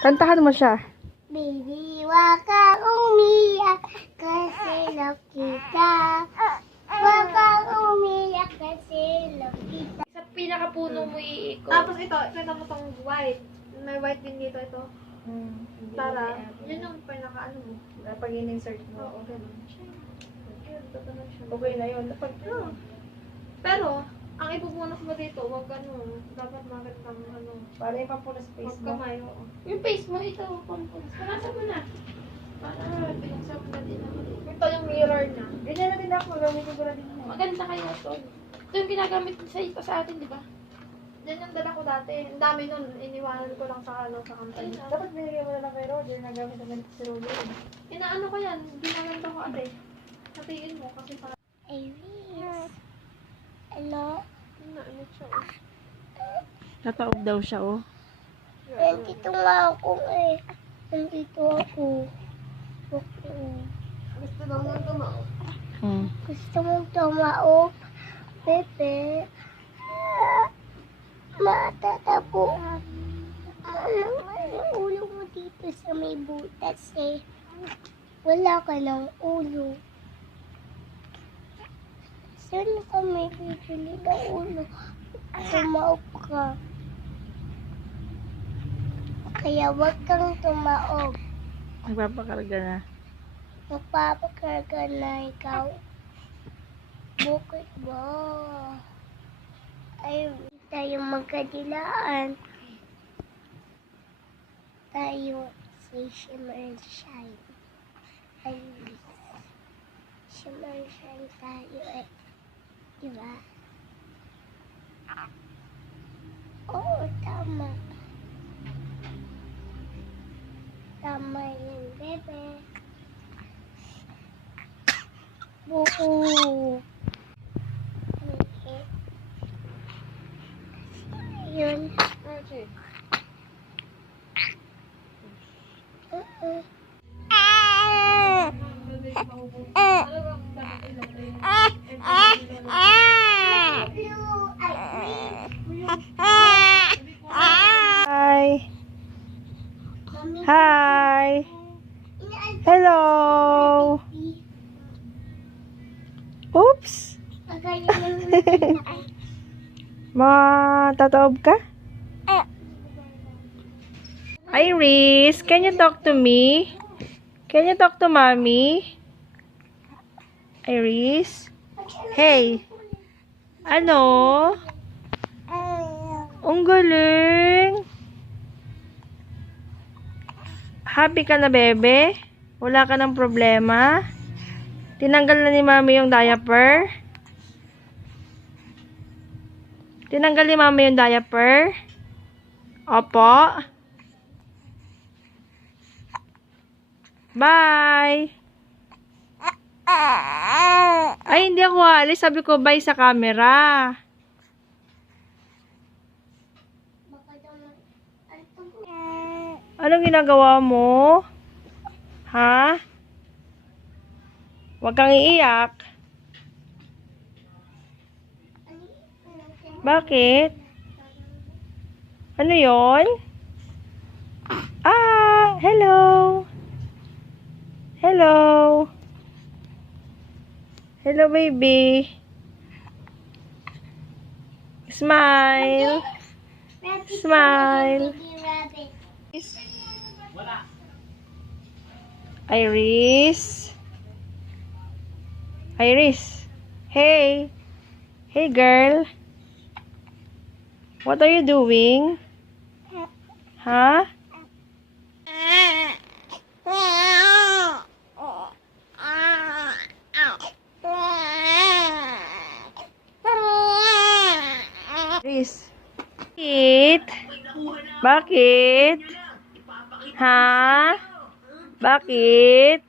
Kantahan mo siya. Baby, wag kang umiyak kasi love kita. Wag kang umiyak kasi love kita. Sa pinakapuno mo iikot. Tapos ito, ito mo tong white. May white din dito ito. Para, yun yung pinaka ano mo. Pag in-insert mo. Oo, ganun. Okay na yun. Pero, ang ipupunas mo dito, wag ano, dapat magandang ano, Para yung pampunas wag face mo. kamay, oo. Yung face mo, ito, pampunas. Punasan mo na. Para binuksan mo na din ako. Ito yung mirror niya. Ganyan na din ako. Gamitin ko na din yun. Maganda kayo ito. Ito yung ginagamit sa atin, di ba? Yan yung dala ko dati. Ang dami nun, iniwanan ko lang sa ano, sa company. Dapat binigyan mo na lang kay Roger. Nagamit na ganito si Roger. Inaano ko yan, ginaganda ko ate. Sabihin mo kasi sa... Iris. Ano? Ano siya? Tataob daw siya, oh. Nandito nga ako eh. Nandito ako. Okay. Gusto daw mo tumaw. Gusto mong tumaob? Pepe. Matatabo. Ano ulo mo dito sa may butas eh? Wala ka ng ulo. Saan ka may bibili ng ulo? Tumaob ka. Kaya wag kang tumaob. Nagpapakarga na. Magpapakarga na ikaw. Bakit ba? Ay, tayo magkadilaan. Tayo si Shimmer and Shine. Ay, Shimmer and Shine tayo eh. Diba? Oo, tama. Tama yun, bebe. Buo. Yun. Okay. Hi. Hi. Hello. Oops. Matataob ka? Iris, can you talk to me? Can you talk to mommy? Iris? Hey. Ano? Ang galing. Happy ka na, bebe? Wala ka ng problema? Tinanggal na ni mami yung diaper? Tinanggal ni mami yung diaper? Opo. Bye! Ay, hindi ako alis. Sabi ko, bye sa camera. Anong ginagawa mo? Ha? Huwag kang iiyak. Bakit? Ano yon? Ah, hello. Hello. Hello, baby. Smile. Smile. Iris. Iris. Hey. Hey, girl. What are you doing? Huh? Iris. Bakit? Bakit? Ha? Bakit?